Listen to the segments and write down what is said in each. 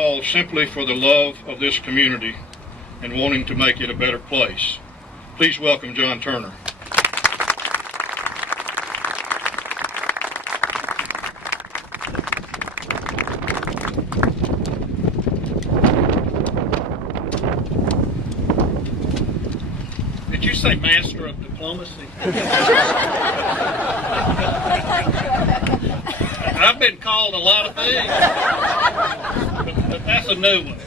All simply for the love of this community and wanting to make it a better place. Please welcome John Turner. Did you say Master of Diplomacy? I've been called a lot of things, but that's a new one.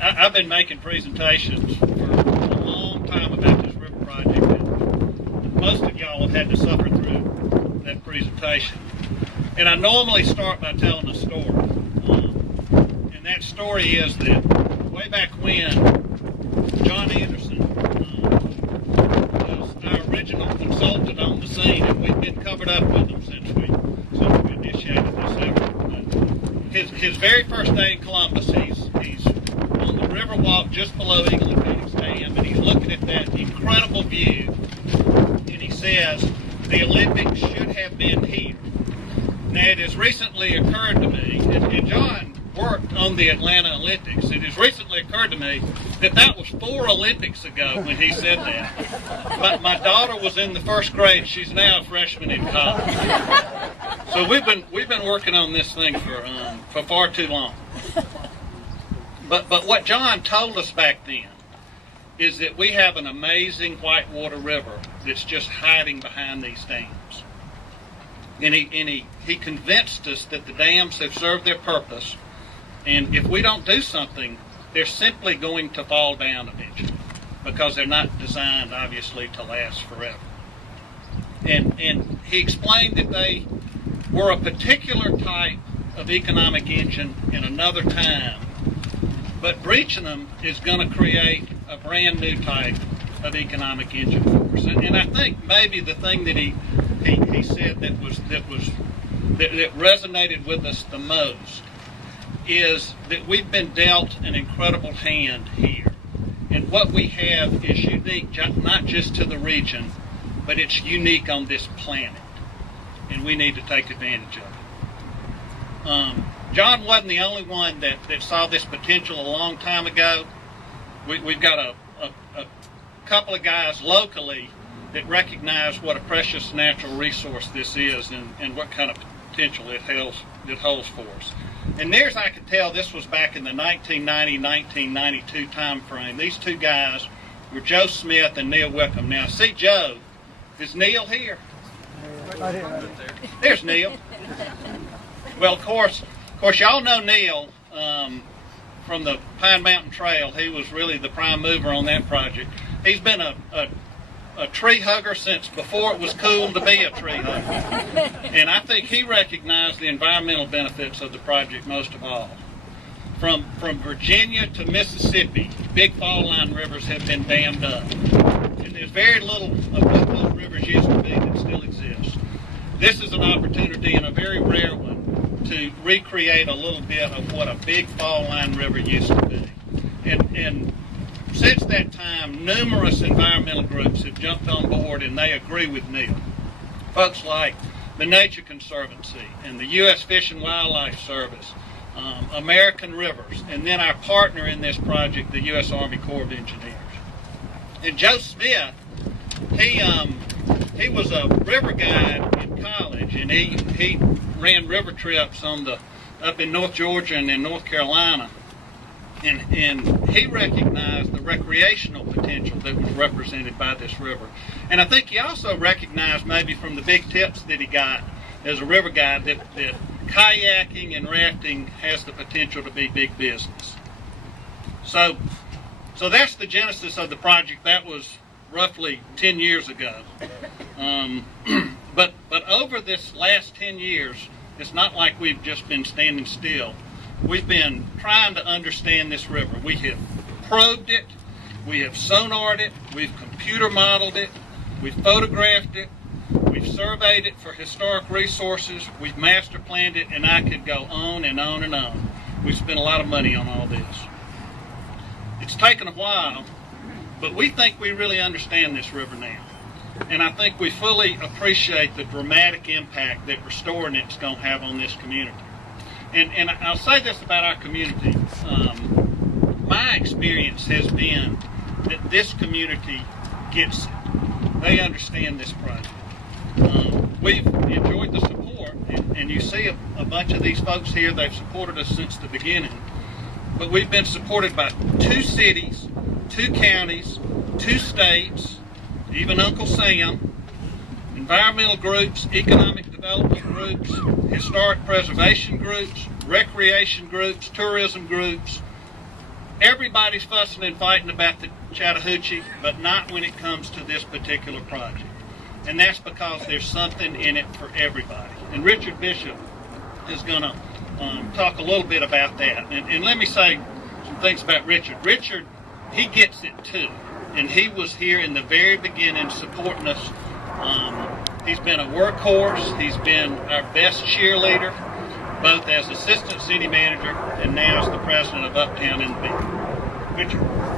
I've been making presentations for a long time about this river project, and most of y'all have had to suffer through that presentation. And I normally start by telling a story. And that story is that way back when, John Anderson was our original consultant on the scene, and we've been covered up with him since we initiated this effort. His very first day in Columbus, he's on the river walk just below Eagle and Phenix Dam, and he's looking at that incredible view, and he says, the Olympics should have been here. Now, it has recently occurred to me, and John worked on the Atlanta Olympics, it has recently occurred to me that was 4 Olympics ago when he said that. But my daughter was in the first grade. She's now a freshman in college. So we've been working on this thing for far too long. But what John told us back then is that we have an amazing whitewater river that's just hiding behind these dams. And he convinced us that the dams have served their purpose, and if we don't do something, they're simply going to fall down eventually because they're not designed, obviously, to last forever. And he explained that they were a particular type of economic engine in another time, but breaching them is going to create a brand new type of economic engine for us. And I think maybe the thing that he said that resonated with us the most is that we've been dealt an incredible hand here. And what we have is unique, not just to the region, but it's unique on this planet. And we need to take advantage of it. John wasn't the only one that saw this potential a long time ago. We've got a couple of guys locally that recognize what a precious natural resource this is and what kind of potential it holds for us. And near as I can tell, this was back in the 1990-1992 time frame. These two guys were Joe Smith and Neil Wickham. Now, see Joe. Is Neil here? There's Neil. Well, of course, y'all know Neil from the Pine Mountain Trail. He was really the prime mover on that project. He's been a tree hugger since before it was cool to be a tree hugger. And I think he recognized the environmental benefits of the project most of all. From Virginia to Mississippi, big fall line rivers have been dammed up. And there's very little of what those rivers used to be that still exists. This is an opportunity, and a very rare one, to recreate a little bit of what a big fall line river used to be. And since that time, numerous environmental groups have jumped on board, and they agree with Neil. Folks like the Nature Conservancy and the U.S. Fish and Wildlife Service, American Rivers, and then our partner in this project, the U.S. Army Corps of Engineers. And Joe Smith, he was a river guide in college, and he ran river trips up in North Georgia and in North Carolina. And he recognized the recreational potential that was represented by this river. And I think he also recognized, maybe from the big tips that he got as a river guide, that kayaking and rafting has the potential to be big business. So that's the genesis of the project. That was roughly 10 years ago. But over this last 10 years, it's not like we've just been standing still. We've been trying to understand this river. We have probed it, we have sonared it, we've computer modeled it, we've photographed it, we've surveyed it for historic resources, we've master planned it, and I could go on and on and on. We've spent a lot of money on all this. It's taken a while, but we think we really understand this river now. And I think we fully appreciate the dramatic impact that restoring it's going to have on this community. And I'll say this about our community. My experience has been that this community gets it. They understand this project. We've enjoyed the support, and you see a bunch of these folks here. They've supported us since the beginning. But we've been supported by 2 cities, 2 counties, 2 states, even Uncle Sam, environmental groups, economic development groups, historic preservation groups, recreation groups, tourism groups. Everybody's fussing and fighting about the Chattahoochee, but not when it comes to this particular project. And that's because there's something in it for everybody. And Richard Bishop is going to talk a little bit about that. And let me say some things about Richard. Richard, he gets it too. And he was here in the very beginning supporting us. He's been a workhorse. He's been our best cheerleader, both as assistant city manager and now as the president of Uptown NB. Richard.